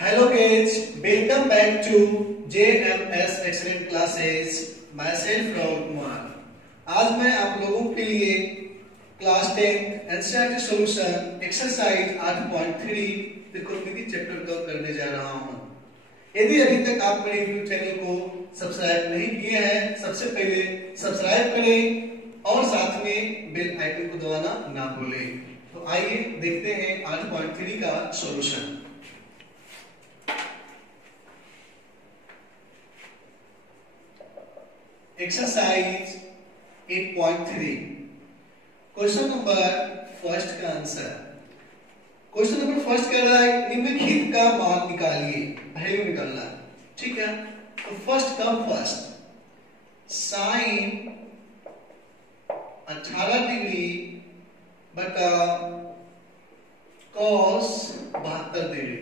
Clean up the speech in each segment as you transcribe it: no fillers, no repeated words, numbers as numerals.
Hello kids, welcome back to JMS Excellent Classes. Myself Rahul Kumar. आज मैं आप लोगों के लिए क्लास 10 एनसीईआरटी सॉल्यूशन एक्सरसाइज 8.3 त्रिकोणमिति चैप्टर का करने जा रहा हूँ। यदि अभी तक आप मेरे यूट्यूब चैनल को सब्सक्राइब नहीं किए हैं, सबसे पहले सब्सक्राइब करें और साथ में बेल आइकन को दबाना ना भूलें। तो आइए देखते हैं 8.3 का solution. Exercise 8.3 question number first का आंसर। क्वेश्चन नंबर फर्स्ट कह रहा है निम्नलिखित का मान निकालिए, वैल्यू निकालना। ठीक है, तो फर्स्ट का फर्स्ट साइन 18 डिग्री बटा कॉस 72 डिग्री।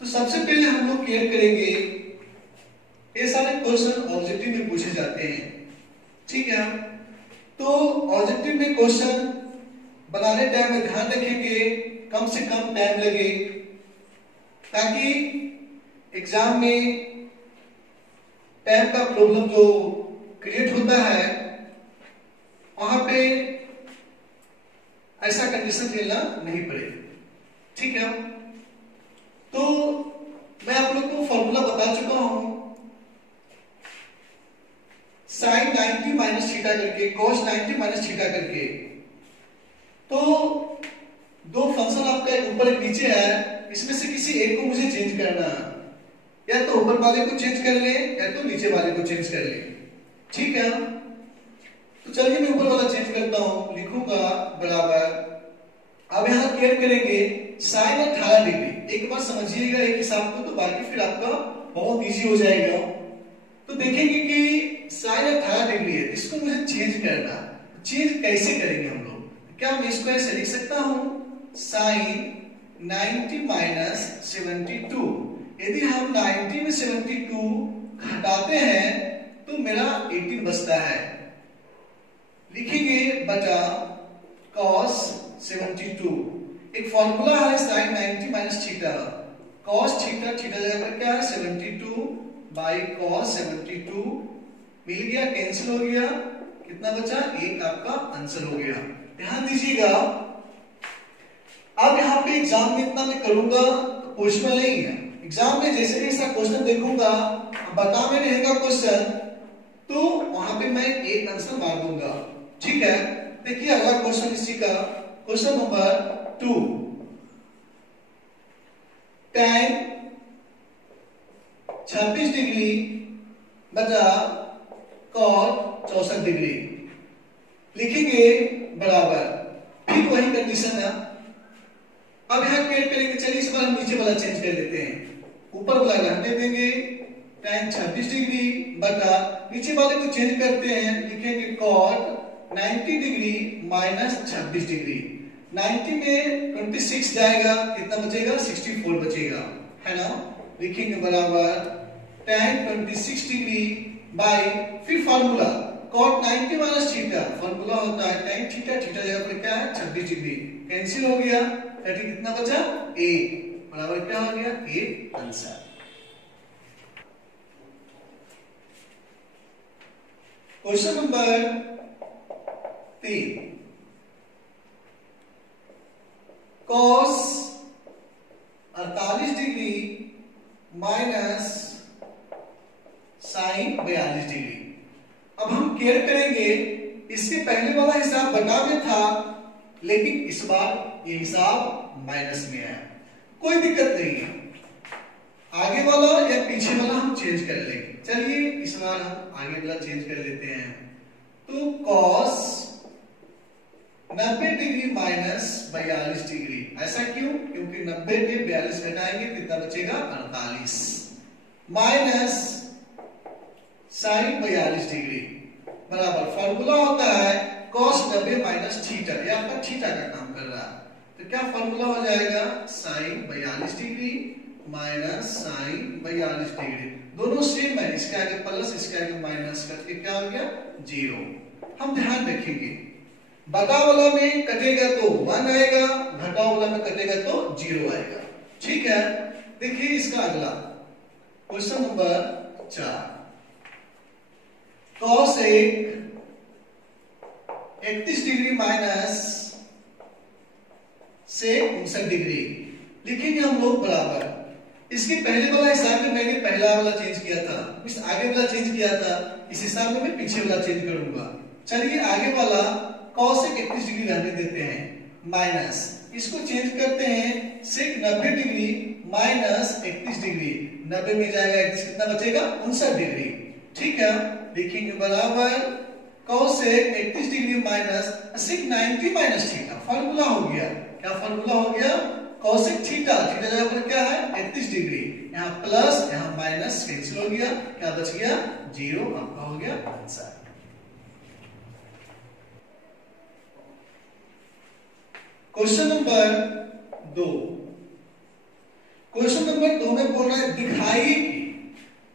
तो सबसे पहले हम लोग क्लियर करेंगे, ये सारे क्वेश्चन ऑब्जेक्टिव में पूछे जाते हैं। ठीक है, तो ऑब्जेक्टिव में क्वेश्चन बनाने टाइम में ध्यान रखेंगे कम से कम टाइम लगे, ताकि एग्जाम में टाइम का प्रॉब्लम जो क्रिएट होता है वहां पे ऐसा कंडीशन झेलना नहीं पड़े। ठीक है, तो मैं आप लोग को फॉर्मूला बता चुका हूं, साइन 90 माइनस थीटा करके कॉस 90 माइनस थीटा करके। तो दो फंक्शन आपका एक ऊपर एक नीचे है, इसमें से किसी एक को मुझे चेंज करना है, या तो ऊपर वाले को चेंज कर ले या तो नीचे वाले को चेंज कर ले। ठीक है, तो चलिए मैं ऊपर वाला चेंज करता हूं, लिखूंगा बराबर। अब यहां क्लियर करेंगे साइन 18 डिग्री। एक बार समझिएगा एक हिसाब को, तो बाकी फिर आपका बहुत इजी हो जाएगा। तो देखेंगे कि साइन 18 डिग्री है, इसको मुझे चेंज करना। चेंज कैसे करेंगे हम लोग? क्या मैं इसको ऐसे लिख सकता हूं, साइन 90 माइनस 72। यदि हम 90 में 72 घटाते हैं तो मेरा 18 बचता है। लिखेंगे बटा कॉस 72। एक फॉर्मूला है sine 90 minus theta, cos theta, theta जगह पर क्या है 72 बाई कॉस 72। मिल गया, कैंसिल हो गया, कितना बचा? एक आपका आंसर हो गया। ध्यान दीजिएगा, अब यहाँ पे एग्जाम में इतना मैं करूंगा तो क्वेश्चन नहीं है। एग्जाम में जैसे ऐसा क्वेश्चन देखूंगा, बता में रहेगा क्वेश्चन, तो वहां पे मैं एक आंसर मार दूंगा। ठीक है, देखिए अगला क्वेश्चन इसी का, क्वेश्चन नंबर 2। tan 26 डिग्री बटा कॉट 64 डिग्री। लिखेंगे बराबर, ठीक वही कंडीशन है। अब यहां क्लियर करेंगे, चलिए इस बार नीचे वाला चेंज कर देते हैं, ऊपर वाला रहने देंगे। tan 26 डिग्री बटा नीचे वाले को चेंज करते हैं, लिखेंगे कॉट 90 डिग्री माइनस 26 डिग्री। 90 में 26 जाएगा, कितना बचेगा? 64 बचेगा, है ना। लिखेंगे बराबर tan 26 डिग्री बाई, फिर formula cot 90 minus theta, formula होता है tan थीटा, थीटा जगह पर क्या है 26 डिग्री, कैंसिल हो गया, कितना बचा? a बराबर क्या हो गया? a answer. Question number 3, cos 48 degree minus sine 42 degree. अब हम केयर करेंगे, इसके पहले वाला हिसाब बटा में था, लेकिन इस बार ये हिसाब माइनस में है। कोई दिक्कत नहीं है, आगे वाला या पीछे वाला हम चेंज कर लेंगे। चलिए इस बार हम आगे वाला चेंज कर लेते हैं। तो cos 90 डिग्री माइनस 42 डिग्री। ऐसा क्यों? क्योंकि 90 में 42 घटाएंगे कितना बचेगा? 48 माइनस साइन 42 डिग्री बराबर, फार्मूला होता है cos 90 माइनस थीटा, ये आपका थीटा का काम कर रहा है। तो क्या फार्मूला हो जाएगा? Sine 42 degree minus sine 42 degree. दोनों सेम है, इसके आगे प्लस इसके आगे माइनस करके क्या हो गया? 0। हम ध्यान रखेंगे, बटा वाला में कटेगा तो 1 आएगा, घटा वाला में कटेगा तो 0 आएगा। ठीक है, देखिए इसका अगला question number 4, cos 31 degree minus से 59 डिग्री लिखेंगे हम लोग बराबर। इसके पहले वाला हिसाब में मैंने पहला वाला चेंज किया था, इस आगे वाला चेंज किया था, इस हिसाब में मैं पीछे वाला चेंज करूंगा। चलिए आगे वाला cos 31 डिग्री रहने देते हैं, माइनस इसको चेंज करते हैं sec 90 डिग्री माइनस 31 डिग्री, 90 में जाएगा 31, कितना बचेगा 59 डिग्री। ठीक है, लिखेंगे बराबर cos 31 degree minus sec 90 minus theta, formula हो गया, क्या फार्मूला हो गया, cos थीटा, थीटा जगह पर क्या है 31 डिग्री, यहाँ प्लस यहाँ माइनस कैंसिल हो गया, क्या बच गया 0, आपका हो गया answer. Question number 2, question number 2 में बोल रहा है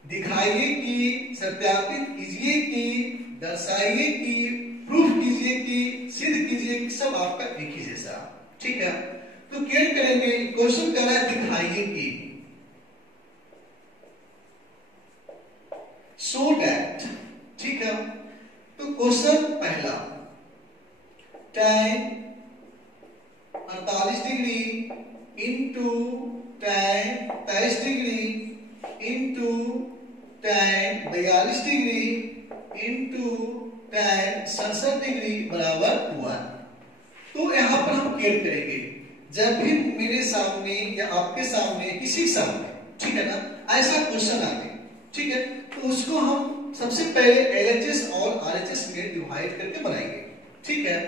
दिखाइए कि, सत्यापित कीजिए कि, दर्शाइए कि, प्रूफ कीजिए कि, सिद्ध कीजिए कि सब आपका एक ही जैसा। ठीक है, तो क्या करेंगे, क्वेश्चन कर रहा है दिखाइए कि, शो दैट। ठीक है, तो क्वेश्चन पहला, tan 48 degree into tan 23 degree into tan 42 degree into tan 67 degree बराबर 1। तो यहां पर हम क्या करेंगे, जब भी मेरे सामने या आपके सामने किसी सामने, ठीक है ना, ऐसा क्वेश्चन आ गया, ठीक है, तो उसको हम सबसे पहले LHS और RHS में डिवाइड करके बनाएंगे। ठीक है,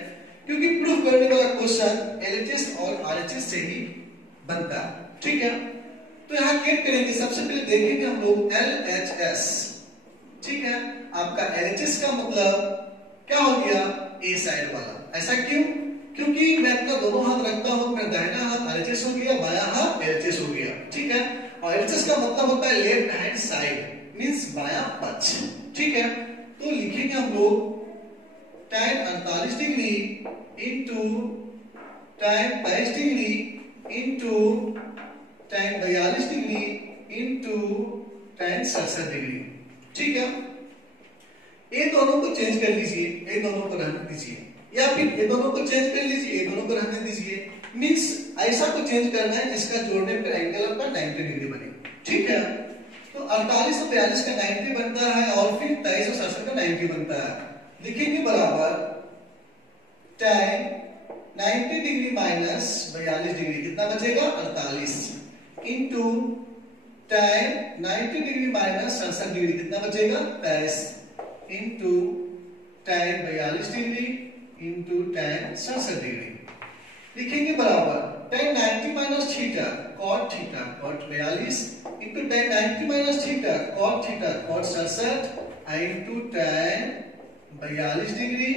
क्योंकि प्रूफ करने वाला क्वेश्चन LHS और RHS से ही बनता है। ठीक है, तो यहाँ क्या करेंगे, सबसे पहले देखेंगे हम लोग LHS। ठीक है, आपका LHS का मतलब क्या हो गया, ए साइड वाला। ऐसा क्यों, क्योंकि मैं अपना दोनों हाथ रखता हूं, मेरा दाहिना हाथ RHS हो गया, बायां हाथ LHS हो गया। ठीक है, और LHS का मतलब होता है लेफ्ट हैंड साइड, मींस बायां पक्ष। ठीक है, तो लिखेंगे हम लोग tan 48 degree into tan 23 degree into tan 42 degree into tan 67 degree. ठीक है, ये दोनों को चेंज कर लीजिए, ये दोनों को रहने दीजिए, या फिर ये दोनों को चेंज कर लीजिए, ये दोनों को रहने दीजिए। मींस ऐसा को चेंज करना है जिसका जोड़ने पर एंगल आपका 90 डिग्री बने। ठीक है, तो 48 और 42 का 90 बनता है और फिर 23 और 67 का 90 बनता है। लिखेंगे बराबर tan 90 डिग्री माइनस 42 डिग्री, कितना बचेगा 48, into tan 90 degree minus 67 degree, कितना बचेगा 23, into tan 42 degree into tan 67 degree. लिखेंगे बराबर tan 90 minus theta cot theta cot 42 into tan 90 minus theta cot 67 into tan 42 degree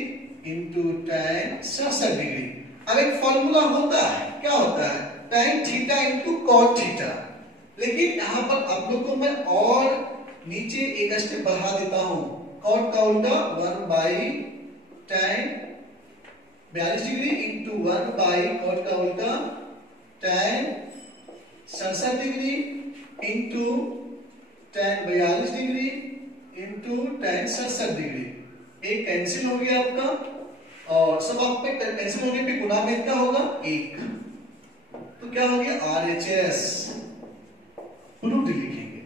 into tan 67 degree. अब एक formula होता है, क्या होता है, tan theta into cot theta, लेकिन यहाँ पर आप लोगों को मैं और नीचे एक स्टेप बढ़ा देता हूँ, cot का उल्टा 1 by tan 42 degree into 1 by cot का उल्टा tan 67 degree into tan 42 degree into tan 67 degree. एक कैंसिल हो गया आपका, और सब आप पे कैंसिल होने पे गुना में क्या होगा 1, तो क्या हो गया RHS, प्रूफ लिखेंगे।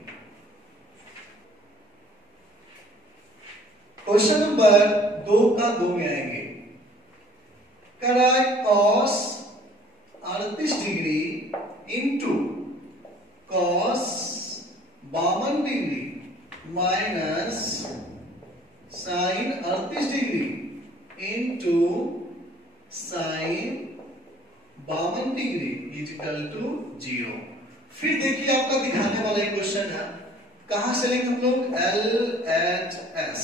क्वेश्चन नंबर 2 का 2 में आएंगे, कराए cos 38 degree into cos 52 degree minus sin 38 degree into sin 52 degree equal to 0। फिर देखिए आपका दिखाने वाला एक क्वेश्चन है, कहां से लेंगे हम लोग LHS,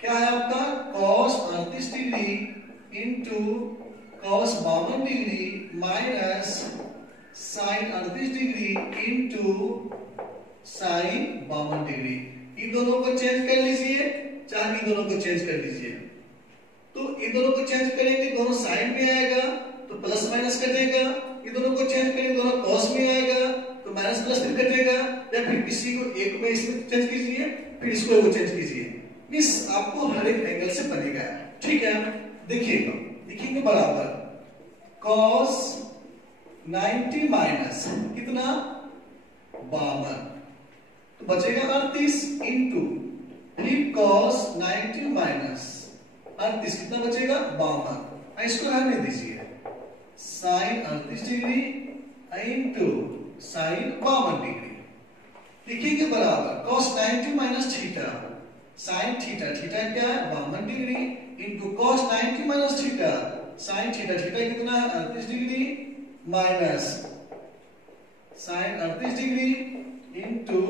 क्या है आपका cos 38 degree into cos 52 degree minus sin 38 degree into sin 52 degree. इन दोनों को चेंज कर लीजिए, चाहे इन दोनों को चेंज कर लीजिए। तो इन दोनों को चेंज करेंगे, दोनों साइड में आएगा तो प्लस माइनस कटेगा, ये दोनों को चेंज करेंगे दोनों cos में आएगा तो माइनस इसी को एक में इसमें चेंज कीजिए, फिर इसको वो चेंज कीजिए, मींस आपको हर एक एंगल से बनेगा। ठीक है, देखिएगा, लिखेंगे बराबर cos 90 माइनस कितना 52, तो बचेगा 38 इंटू फिर cos 90 माइनस 38 कितना बचेगा 52, इसको रहने दीजिए, sine 38 degree into sine 52 degree, लिखेंगे बराबर cos 90 minus theta sine theta, theta क्या है 52 degree, into cos 90 minus theta sine theta, theta कितना है 38 degree, minus sine 38 degree into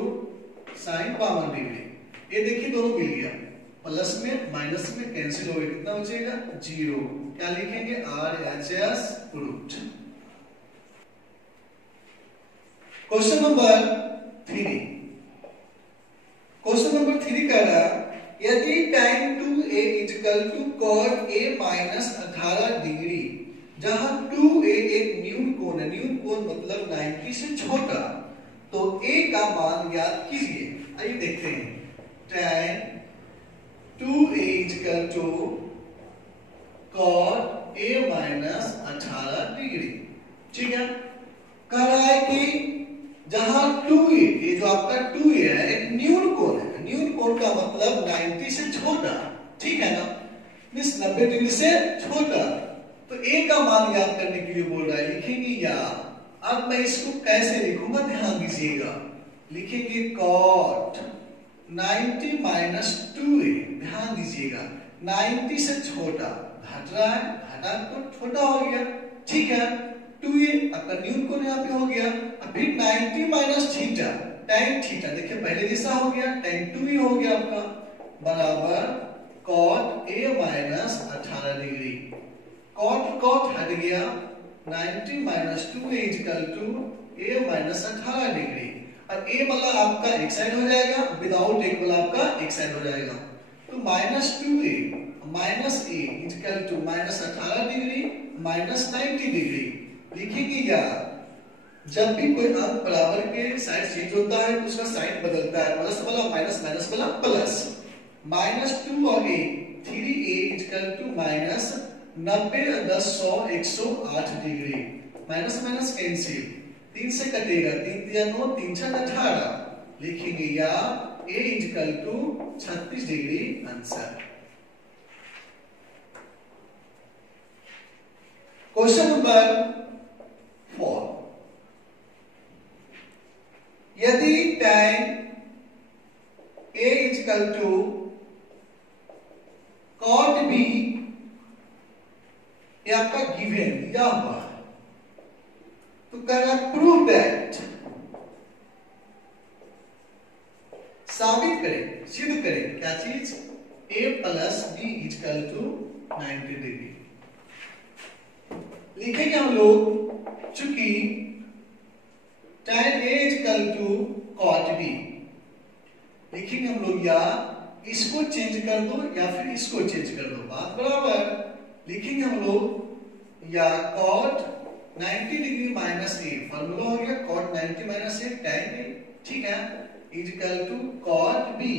sine 52 degree. ये देखिए दोनों मिल गया, प्लस में माइनस में कैंसिल हो गया, कितना बचेगा 0। क्या लिखेंगे RHS root. Question number 3, question number 3 कह रहा है यदि tan 2a equal to cot a minus 18 degree, जहां 2a एक न्यून कोण है, न्यून कोण मतलब 90 से छोटा, तो a का मान ज्ञात कीजिए। आइए देखते हैं, tan 2a equal to cot a minus 18 degree. ठीक है, कह रहा है कि जहां 2a, ये जो आपका 2a है एक न्यून कोण है, न्यून कोण का मतलब 90 से छोटा, ठीक है ना, मींस 90 डिग्री से छोटा, तो a का मान याद करने के लिए बोल रहा है, लिखेंगे या। अब मैं इसको कैसे लिखूंगा ध्यान दीजिएगा, लिखेंगे cot 90 माइनस 2a, ध्यान दीजिएगा 90 से छोटा, घट रहा है, घटा तो छोटा हो गया, ठीक है, 2a आपका न्यून कोण यहाँ पे हो गया, अब फिर 90 माइनस थीटा tan थीटा, देखिए पहले जैसा हो गया, tan 2a हो गया आपका, बराबर cot a minus 18 degree, cot हट गया, 90 minus 2a equal to a minus 18 degree. अब a वाला आपका एक साइड हो जाएगा, विदाउट एक वाला आपका एक साइड हो जाएगा, तो minus 2a minus a equal to minus 18 degree minus 90 degree, लिखेंगे या। जब भी कोई अंक बराबर के साइड चेंज होता है तो उसका साइन बदलता है, प्लस वाला माइनस, माइनस वाला प्लस, माइनस 2 और a 3a equal to minus 90 10 100 108 degree, minus minus cancel, 3 से कटेगा, 3 दिया 9, 3 6 18, लिखेंगे या a equal to 36 degree answer. Question number 4, यदि tan a equal to cot b, ये आपका गिवन दिया हुआ है, तो कह रहा प्रूव दैट, साबित करें, सिद्ध करें क्या चीज, a plus b equal to 90 degree. लिखेंगे हम लोग, चूंकि tan a equal to cot b, लिखेंगे हम लोग या इसको चेंज कर दो या फिर इसको चेंज कर दो, बात बराबर, लिखेंगे हम लोग या cot 90 degree minus a, formula हो गया cot 90 minus a tan a, ठीक है, equal to cot b,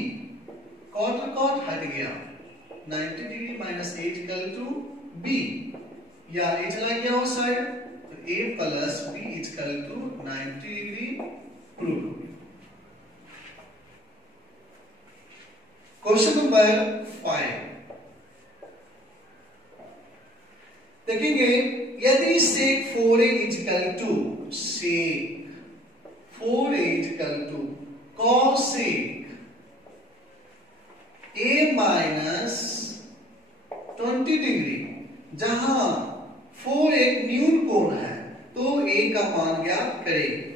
cot और cot हट गया, 90 degree minus a equal to b, या a चला गया उस साइड, तो a plus b equal to 90 degree prove. Question number 5 देखेंगे, यदि sec 4a equal to sec 4a equal to cosec a minus 20 degree, जहां 4 एक न्यून कोण है, तो a का मान ज्ञात करें।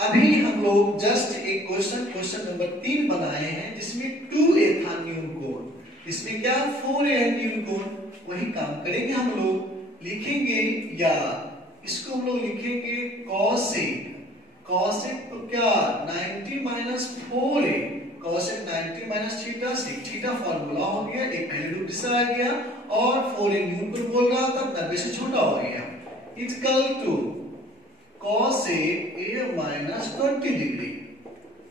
अभी हम लोग जस्ट एक क्वेश्चन नंबर 3 बनाए हैं जिसमें 2a था न्यून कोण, इसमें क्या 4a है न्यून कोण, वही काम करेंगे हम लोग, लिखेंगे या इसको हम लोग लिखेंगे cosec, cosec तो क्या 90 minus 4a, cosec 90 minus theta, sec theta formula हो गया, एक पहले रूप दूसरा आ गया, और 4a न्यून कोण बोल रहा था 90 से छोटा हो गया, equal to cosec a minus 20 degree,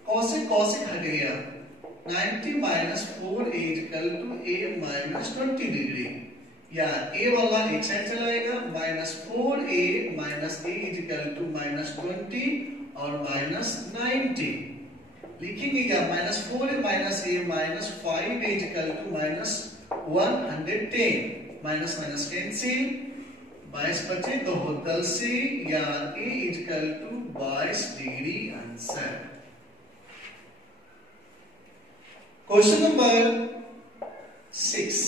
cos से cos से हट गया, 90 minus 4a equal to a minus 20 degree, या a वाला एक साइड चलाएगा, minus 4a minus a equal to minus 20 और minus 90 लिखेंगे, या minus 4a minus a minus 5a equal to minus 110, minus minus cancel, 22 बचे 2 होतल से, या a equal to 22 degree answer. Question number 6,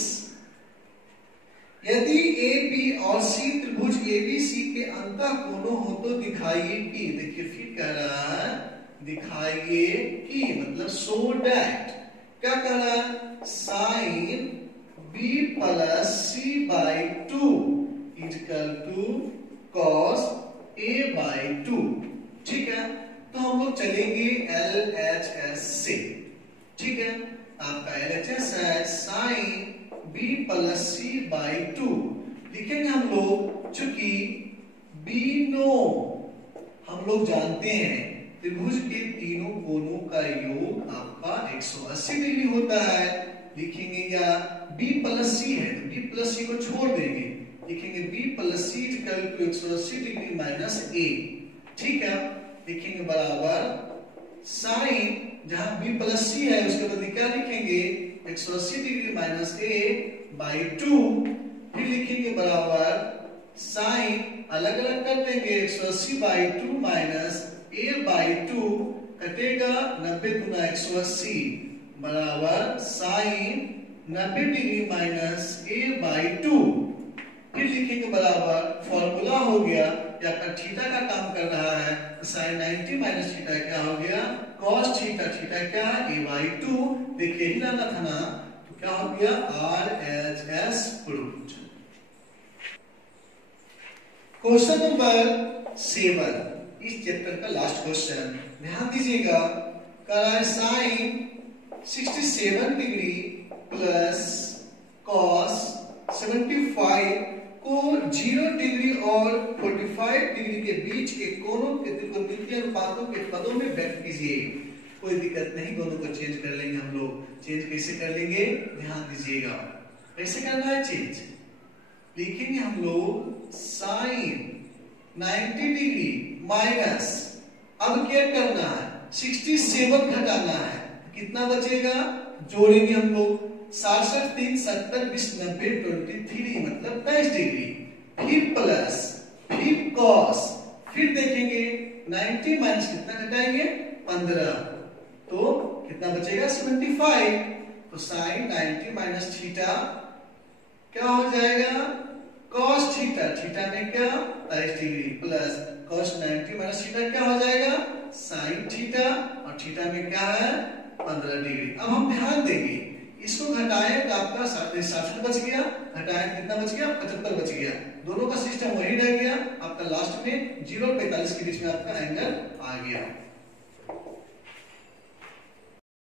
यदि ए बी और सी त्रिभुज ABC के अंतःकोणों हो तो दिखाइए कि, देखिए फिर कह रहा है दिखाइए कि, मतलब सो डैट, क्या कह रहा है, sine b plus c by 2 equal to cos a by 2, ठीक है। तो हम लोग चलेंगे LHS से, ठीक है। आपका LHS है sine b plus c by 2, लिखेंगे हम लोग, चूंकि b नो हम लोग जानते हैं त्रिभुज के तीनों कोणों का योग आपका 180 डिग्री होता है, लिखेंगे, या b प्लस सी है तो b प्लस सी को छोड़ देंगे, लिखेंगे b plus C equal to 180 degree minus a, ठीक है। लिखेंगे बराबर साइन, जहां b प्लस सी है उसके बदले क्या लिखेंगे, 180 डिग्री माइनस a बाई 2, फिर लिखेंगे बराबर साइन अलग अलग कर देंगे, 180 बाई 2 माइनस a बाई 2, कटेगा 90 गुना 180 बराबर sine 90 degree minus a by 2, फिर लिखेंगे बराबर फॉर्मूला हो गया, या आपका थीटा का काम कर रहा है तो साइन 90 माइनस थीटा क्या हो गया, कॉस थीटा, थीटा क्या है a बाई 2, देखिए ही लाना था ना, तो क्या हो गया RHS प्रूव्ड। क्वेश्चन नंबर 7, इस चैप्टर का लास्ट क्वेश्चन, ध्यान दीजिएगा, कह रहा है साइन 67 डिग्री प्लस कॉस 75 को 0 डिग्री और 45 डिग्री के बीच के कोणों के त्रिकोणमितीय अनुपातों के पदों में व्यक्त कीजिए। कोई दिक्कत नहीं, दोनों को चेंज कर लेंगे हम लोग। चेंज कैसे कर लेंगे, ध्यान दीजिएगा, कैसे करना है चेंज, लिखेंगे हम लोग साइन 90 डिग्री माइनस, अब क्या करना है, 67 घटाना है, कितना बचेगा, जोड़ेंगे हम लोग, 67 3 70 20 90 23 मतलब 23 डिग्री, फिर प्लस, फिर कॉस, फिर देखेंगे 90 माइनस कितना घटाएंगे 15, तो कितना बचेगा 75, तो साइन 90 माइनस थीटा क्या हो जाएगा, कॉस थीटा, थीटा में क्या 23 degree plus cos 90 minus theta क्या हो जाएगा साइन थीटा, और थीटा में क्या है 15 डिग्री। अब हम ध्यान देंगे, इसको घटाएं तो आपका 67 बच गया, घटाएं कितना बच गया 75 बच गया, दोनों का सिस्टम वही रह गया, आपका लास्ट में 0 और 45 के बीच में आपका एंगल आ गया।